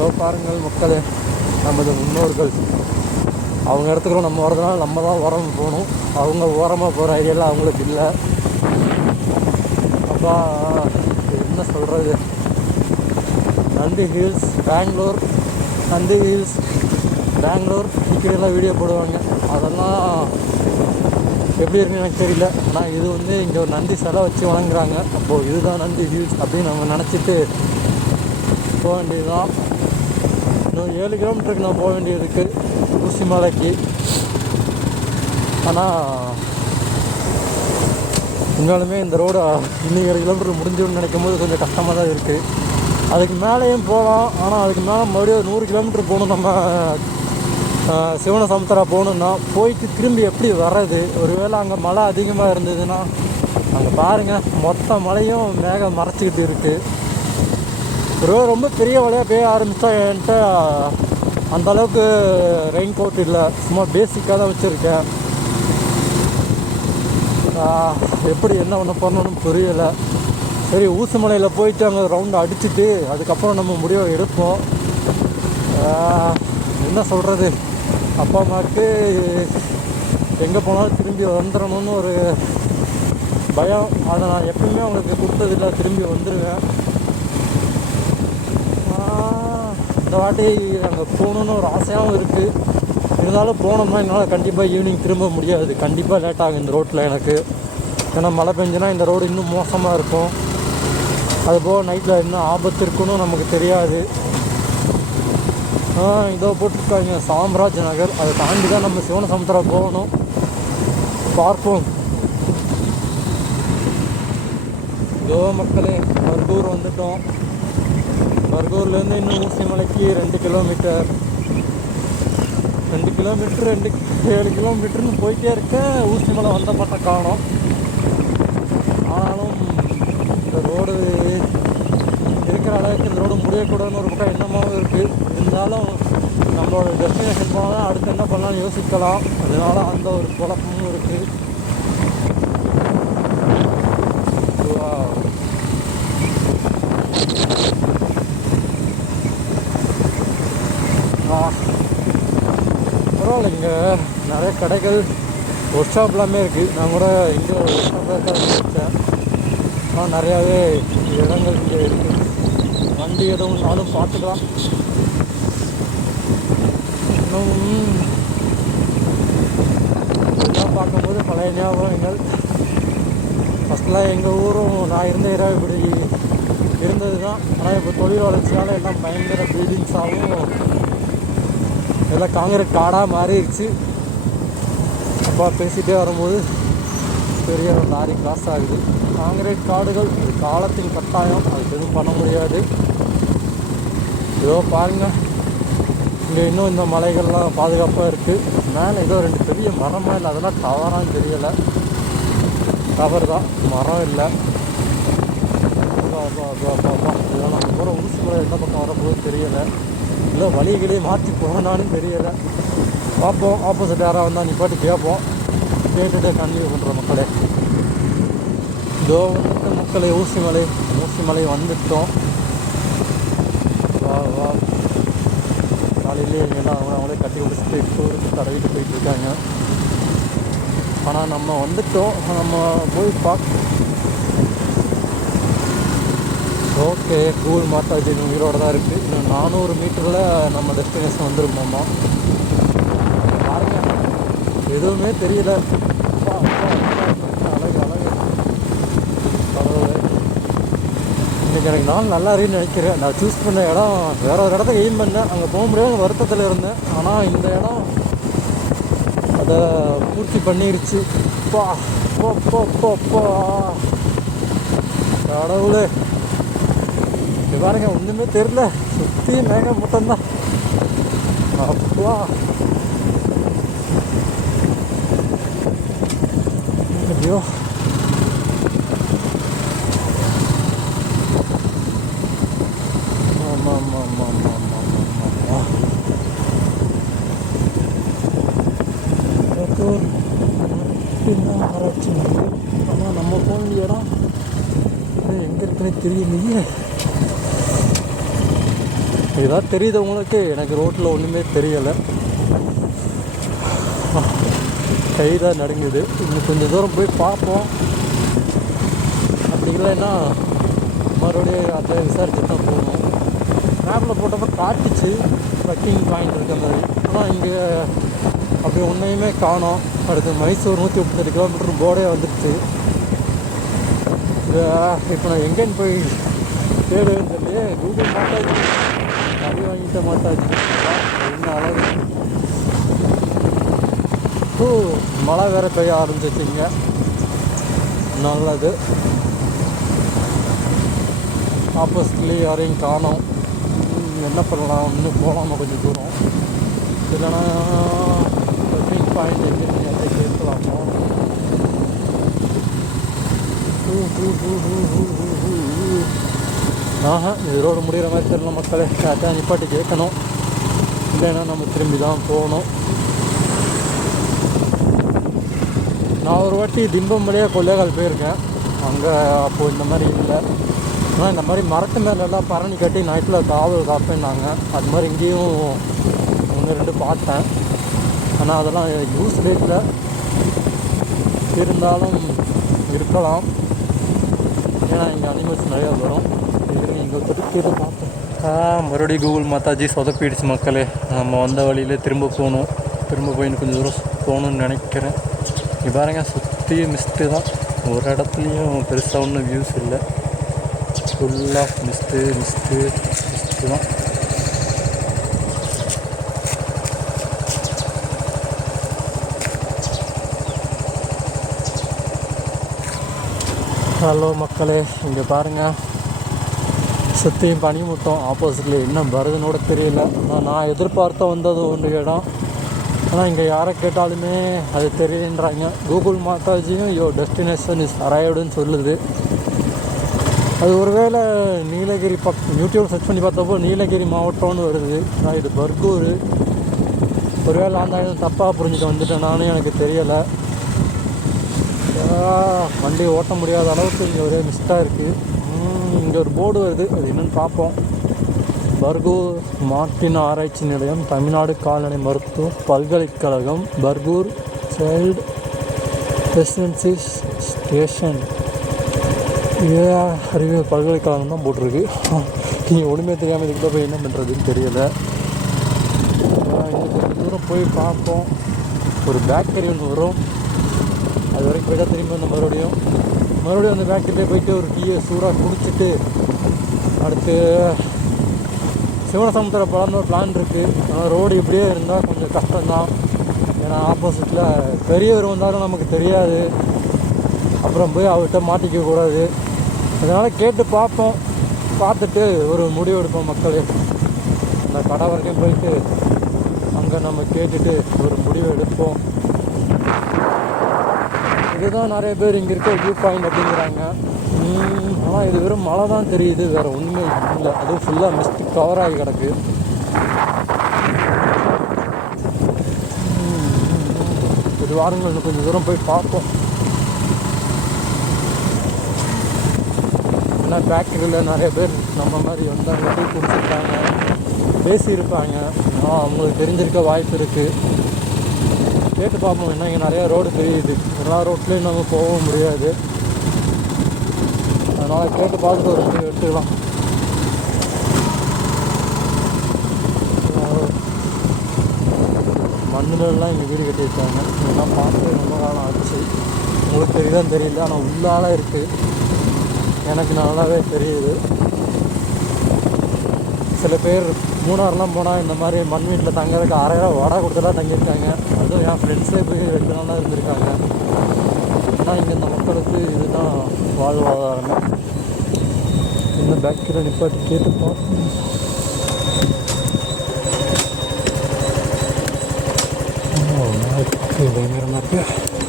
இதோ பாருங்கள் மக்களே நமது முன்னோர்கள். அவங்க இடத்துக்குள்ள நம்ம வரதுனால நம்ம தான் உரம் போகணும். அவங்க ஓரமாக போகிற ஐடியாலாம் அவங்களுக்கு இல்லை. அப்பா என்ன சொல்கிறது நந்தி ஹில்ஸ் பெங்களூர் நந்தி ஹில்ஸ் பெங்களூர் இப்படியெல்லாம் வீடியோ போடுவாங்க. அதெல்லாம் எப்படி இருக்குன்னு எனக்கு தெரியல. ஆனால் இது வந்து இங்கே ஒரு நந்தி சிலை வச்சு வணங்குறாங்க. அப்போது இதுதான் நந்தி ஹில்ஸ் அப்படின்னு நம்ம நினச்சிட்டு போக வேண்டியதுதான். இன்னும் ஏழு கிலோமீட்டருக்கு நான் போக வேண்டியது இருக்குது ஊசி மலைக்கு ஆனால் இருந்தாலுமே இந்த ரோடு இன்னும் ஏழு கிலோமீட்டர் முடிஞ்சுன்னு நினைக்கும் போது கொஞ்சம் கஷ்டமாக தான் இருக்குது அதுக்கு மேலேயும் போகலாம். ஆனால் அதுக்கு மேலே மறுபடியும் நூறு கிலோமீட்டர் போகணும். நம்ம சிவன சமுத்திரா போகணுன்னா போயிட்டு திரும்பி எப்படி வர்றது? ஒருவேளை அங்கே மழை அதிகமாக இருந்ததுன்னா அங்கே பாருங்கள் மொத்த மழையும் மேகம் மறைச்சிக்கிட்டு இருக்குது ரோ ரொம்ப பெரிய வழியாக பெய்ய ஆரம்பித்தா என்கிட்ட அந்தளவுக்கு ரெயின் கோட் இல்லை. சும்மா பேசிக்காக தான் வச்சுருக்கேன். எப்படி என்ன ஒன்று பண்ணணும்னு புரியலை. சரி ஊசுமலையில் போயிட்டு அங்கே ரவுண்டு அடிச்சுட்டு அதுக்கப்புறம் நம்ம முடிவை எடுப்போம். என்ன சொல்கிறது அப்பா அம்மாவுக்கு எங்கே போனாலும் திரும்பி வந்துடணும்னு ஒரு பயம். அதை நான் எப்பவுமே அவங்களுக்கு கொடுத்ததில்ல திரும்பி வந்துடுவேன் ஆஹ், இந்த வாட்டி அங்கே போகணுன்னு ஒரு ஆசையாகவும் இருக்குது இருந்தாலும் போனோம்னா என்னால் கண்டிப்பாக ஈவினிங் திரும்ப முடியாது. கண்டிப்பாக லேட் ஆகும் இந்த ரோட்டில் எனக்கு. ஏன்னா மழை பெஞ்சுன்னா இந்த ரோடு இன்னும் மோசமாக இருக்கும். அதுபோக நைட்டில் இன்னும் ஆபத்து இருக்குன்னு நமக்கு தெரியாது. இதோ போட்டிருக்காங்க. சாம்ராஜ் நகர். அதை தாண்டி தான் நம்ம சிவனசமுத்திரா போகணும். பார்ப்போம். இதோ மக்களே மருதூர் வந்துட்டோம். பர்கூர்லேருந்து இன்னும் ஊசி மலைக்கு ரெண்டு கிலோமீட்டர் ரெண்டு கிலோமீட்டர் ரெண்டு ஏழு கிலோமீட்டர்னு போயிட்டே இருக்கேன் ஊசி மலை வந்த மட்டும் ஆனாலும் இந்த ரோடு இருக்கிற அளவுக்கு இந்த ரோடு முடியக்கூடாதுன்னு ஒரு பக்கம் எண்ணமாகவும் இருக்குது இருந்தாலும் நம்மளோட டெஸ்டினேஷன் போனால் அடுத்து என்ன பண்ணலாம்னு யோசிக்கலாம். அதனால அந்த ஒரு குழப்பமும் இருக்குது பரவாயில்ல இங்கே நிறைய கடைகள் ஒர்க் ஷாப் எல்லாமே இருக்குது நான் கூட இங்கே ஒர்க் ஷாப் வச்சேன். ஆனால் நிறையாவே இடங்கள் இங்கே இருக்குது வண்டி எதுவும்னாலும் பார்த்துக்கலாம். இன்னும் இதெல்லாம் பார்க்கும்போது பழைய ஞாபகங்கள் ஃபஸ்ட்டெலாம் எங்கள் ஊரும் நான் இருந்த ஏரியா இப்படி இருந்தது தான் ஆனால் இப்போ தொழில் வளர்ச்சியால் எல்லாம் பயங்கர பில்டிங்ஸாகவும் எல்லாம் காங்கிரட் காடாக மாறிடுச்சு. அப்பா பேசிகிட்டே வரும்போது பெரிய ஒரு லாரி கிராஸ் ஆகுது. காங்கிரீட் காடுகள் இது காலத்தின் கட்டாயம் அதுக்கு எதுவும் பண்ண முடியாது. ஏதோ பாருங்கள் இங்கே இன்னும் இந்த மலைகள்லாம் பாதுகாப்பாக இருக்குது மேலே ஏதோ ரெண்டு பெரிய மரமாக இல்லை அதெல்லாம் டவரான்னு தெரியலை. டவர் தான் மரம் இல்லை. அப்பா, அப்பா, அப்பா, அப்பா, அப்பா. இதெல்லாம் போகிற ஊசி எந்த பக்கம் வரப்போகுது தெரியலை. இல்லை வழிகளே மாற்றி போனாலும் தெரியலை. பார்ப்போம். ஆப்போசிட் யாராக வந்தால் நீ பாட்டு கேட்போம். கேட்டுட்டு கன்வியூ பண்ணுற மக்களே. இதோ வந்துட்டு மக்களே ஊசி மலை ஊசி மலை வந்துட்டோம். வா வா. காலையிலேயே எல்லாம் அவங்க அவங்களே கட்டி குடிச்சிட்டு டூருக்கு தடவிட்டு போயிட்டு இருக்காங்க. ஆனால் நம்ம வந்துட்டோம். நம்ம போய் பார்க்க ஓகே கூல் மாதாஜி உயிரோட தான் இருக்குது இன்னும் நானூறு மீட்டரில் நம்ம டெஸ்டினேஷன் வந்துருமோமா பாருங்க. எதுவுமே தெரியல. அழகு அழகு. கடவுளே. எனக்கு நாள் நல்லா இருக்குன்னு நினைக்கிறேன். நான் சூஸ் பண்ண இடம் வேற ஒரு இடத்துக்கு எய்ம் பண்ணேன். அங்கே போக முடியாத வருத்தத்தில் இருந்தேன். ஆனால் இந்த இடம் அதை பூர்த்தி பண்ணிருச்சு. பா போ போ போ போ கடவுளே. பாருங்க ஒன்றுமே தெரியல. சுற்றி மேக மூட்டம்தான். அப்பா. ஐயோ. ஆராய்ச்சி ஆனால் நம்ம போக வேண்டிய இடம் எங்கே இருக்குன்னு தெரியலையே. இதுதான் தெரியுதவங்களுக்கு எனக்கு ரோட்டில் ஒன்றுமே தெரியலை. கை தான் நடுங்குது. இன்னும் கொஞ்சம் தூரம் போய் பார்ப்போம். அப்படி இல்லைன்னா மறுபடியும் அதை விசாரிச்சு தான் போகணும். மேப்பில் போட்டப்போ காட்டுச்சு. ட்ரக்கிங் பாயிண்ட் இருக்க மாதிரி. ஆனால் இங்கே அப்படி ஒன்றையுமே காணோம். அடுத்து மைசூர் நூற்றி முப்பத்தெட்டு கிலோமீட்டர் போர்டே வந்துடுச்சு. இப்போ நான் எங்கேன்னு போய் தேடுன்னு சொல்லி கூகுள் மேப்பே அடி வாங்கிட்ட மாட்டாச்சு என்ன அழகு ஓ மழை வேற பெய்ய ஆரம்பிச்சிச்சிங்க. நல்லது. ஆப்போசிட்லேயே யாரையும் காணோம். என்ன பண்ணலாம் இன்னும் போகலாமா கொஞ்சம் தூரம். இல்லைன்னா ட்ரெக்கிங் பாயிண்ட் எங்கேன்னு யாரையும் கேட்கலாமா ஹூ, ஹூ, ஹூ, ஹூ, ஹூ, ஹூ, ஹூ. ஆஹா இது ரோடு முடிகிற மாதிரி தெரியல மக்களே. அதான் நிப்பாட்டி கேட்கணும். இல்லைன்னா நம்ம திரும்பி தான் போகணும். நான் ஒரு வாட்டி திம்பம் வழியாக கொள்ளைகால் போயிருக்கேன். அங்கே அப்போது இந்த மாதிரி இல்லை. ஆனால் இந்த மாதிரி மரத்து மேலெல்லாம் பரணி கட்டி நைட்டில் காவல் காப்பேன்னாங்க. அது மாதிரி இங்கேயும் ஒன்று ரெண்டு பார்த்தேன். ஆனால் அதெல்லாம் யூஸ் டேட்டில் இருந்தாலும் இருக்கலாம். ஏன்னா இங்கே அனிமல்ஸ் நிறையா வரும். இருங்க இங்கே ஒருத்தர் மறுபடியும் கூகுள் மாதாஜி சொதப்பிடுச்சு மக்களே நம்ம வந்த வழியிலே திரும்ப போகணும் திரும்ப போய் கொஞ்சம் தூரம் போகணும்னு நினைக்கிறேன் இங்கே பாருங்க சுற்றியும் மிஸ்ட்டு தான் ஒரு இடத்துலையும் பெருசாக ஒன்றும் வியூஸ் இல்லை ஃபுல்லாக மிஸ்ட்டு மிஸ்ட்டு மிஸ்ட்டு தான் ஹலோ மக்களே இங்கே பாருங்கள் சுற்றியும் பனிமூட்டம் ஆப்போசிட்டில் இன்னும் வருதுன்னு கூட தெரியல. ஆனால் நான் எதிர்பார்த்த வந்தது ஒன்று இடம் ஆனால் இங்கே யாரை கேட்டாலுமே அது தெரியலன்றாங்க. கூகுள் மாட்டாஜியும் யோ டெஸ்டினேஷன் இஸ் அரைவ்டுன்னு சொல்லுது. அது ஒருவேளை நீலகிரி பக் யூடியூப் சர்ச் பண்ணி பார்த்தப்போ நீலகிரி மாவட்டம்னு வருது. ஆனால் இது பர்கூர். ஒருவேளை அந்த இடம் தப்பாக புரிஞ்சுட்டு வந்துட்டேன். நானும் எனக்கு தெரியலை. வண்டி ஓட்ட முடியாத அளவுக்கு இங்கே ஒரே மிஸ்டாக இருக்குது இங்கே ஒரு போர்டு வருது. அது என்னென்னு பார்ப்போம். பர்கூர் மாட்டின் ஆராய்ச்சி நிலையம் தமிழ்நாடு கால்நடை மருத்துவ பல்கலைக்கழகம் பர்கூர் சைல்டு ரெசிடென்சி ஸ்டேஷன். ஏ அறிவியல் பல்கலைக்கழகம் தான் போட்டிருக்கு. நீங்கள் ஒன்றுமே தெரியாமல் இதுக்குள்ள போய் என்ன பண்ணுறதுன்னு தெரியலை. இன்னும் கொஞ்சம் தூரம் போய் பார்ப்போம். ஒரு பேக்கரி ஒன்று வரும். அது வரைக்கும் போய் தான் திரும்பி வந்த மறுபடியும் மறுபடியும் அந்த பேக்கரியிலே போயிட்டு ஒரு டீயை சூடாக குடிச்சிட்டு அடுத்து சிவனசமுத்திரம் போகலான்னு ஒரு பிளான் இருக்குது ஆனால் ரோடு இப்படியே இருந்தால் கொஞ்சம் கஷ்டம்தான். ஏன்னா ஆப்போசிட்டில் பெரியவர் வந்தாலும் நமக்கு தெரியாது. அப்புறம் போய் அவர்கிட்ட மாட்டிக்க கூடாது. அதனால் கேட்டு பார்ப்போம். பார்த்துட்டு ஒரு முடிவு எடுப்போம் மக்களே. அந்த கடை வரைக்கும் போயிட்டு அங்கே நம்ம கேட்டுட்டு ஒரு முடிவு எடுப்போம். இதுதான் நிறைய பேர் இங்கே இருக்க வியூ பாயிண்ட் அப்படிங்கிறாங்க. ஆனால் இது வெறும் மழை தான் தெரியுது. வேறு ஒன்றுமே இல்லை. அதுவும் ஃபுல்லாக மிஸ்ட் கவர் ஆகி கிடக்கு. ஒரு வாரங்கள். இன்னும் கொஞ்சம் தூரம் போய் பார்ப்போம். ஏன்னா பேக்கரியில் நிறைய பேர் நம்ம மாதிரி வந்தாங்க. போய் குடிச்சிருக்காங்க. பேசியிருப்பாங்க. ஆனால் அவங்களுக்கு தெரிஞ்சிருக்க வாய்ப்பு இருக்குது கேட்டு பார்ப்போம் என்ன இங்கே நிறையா ரோடு தெரியுது. எல்லா ரோட்லேயும் நம்ம போகவும் முடியாது. அதனால் கேட்டு பார்த்துட்டு ஒரு முடிவு எடுத்துக்கலாம். மண்ணுலலாம் இங்கே வீடு கட்டியிருக்காங்க. இதெல்லாம் பார்த்து ரொம்ப காலம் ஆச்சு. உங்களுக்கு தெரியுதான் தெரியல ஆனால் உள்ளால இருக்குது எனக்கு நல்லாவே தெரியுது. சில பேர் மூணாறுலாம் போனால் இந்த மாதிரி மண் வீட்டில் தங்கறதுக்கு ஆறாயிரம் வாடகை கொடுத்துலாம் தங்கியிருக்காங்க. அதுவும் என் ஃப்ரெண்ட்ஸே போய் ரெண்டு நாளாக இருந்திருக்காங்க. ஆனால் இங்கே இந்த மக்களுக்கு இதுதான் வாழ்வாதாரமே. இந்த பேக்கில் நிப்பாட்டி கேட்டு பார்ப்போம் பயங்கரமாக இருக்குது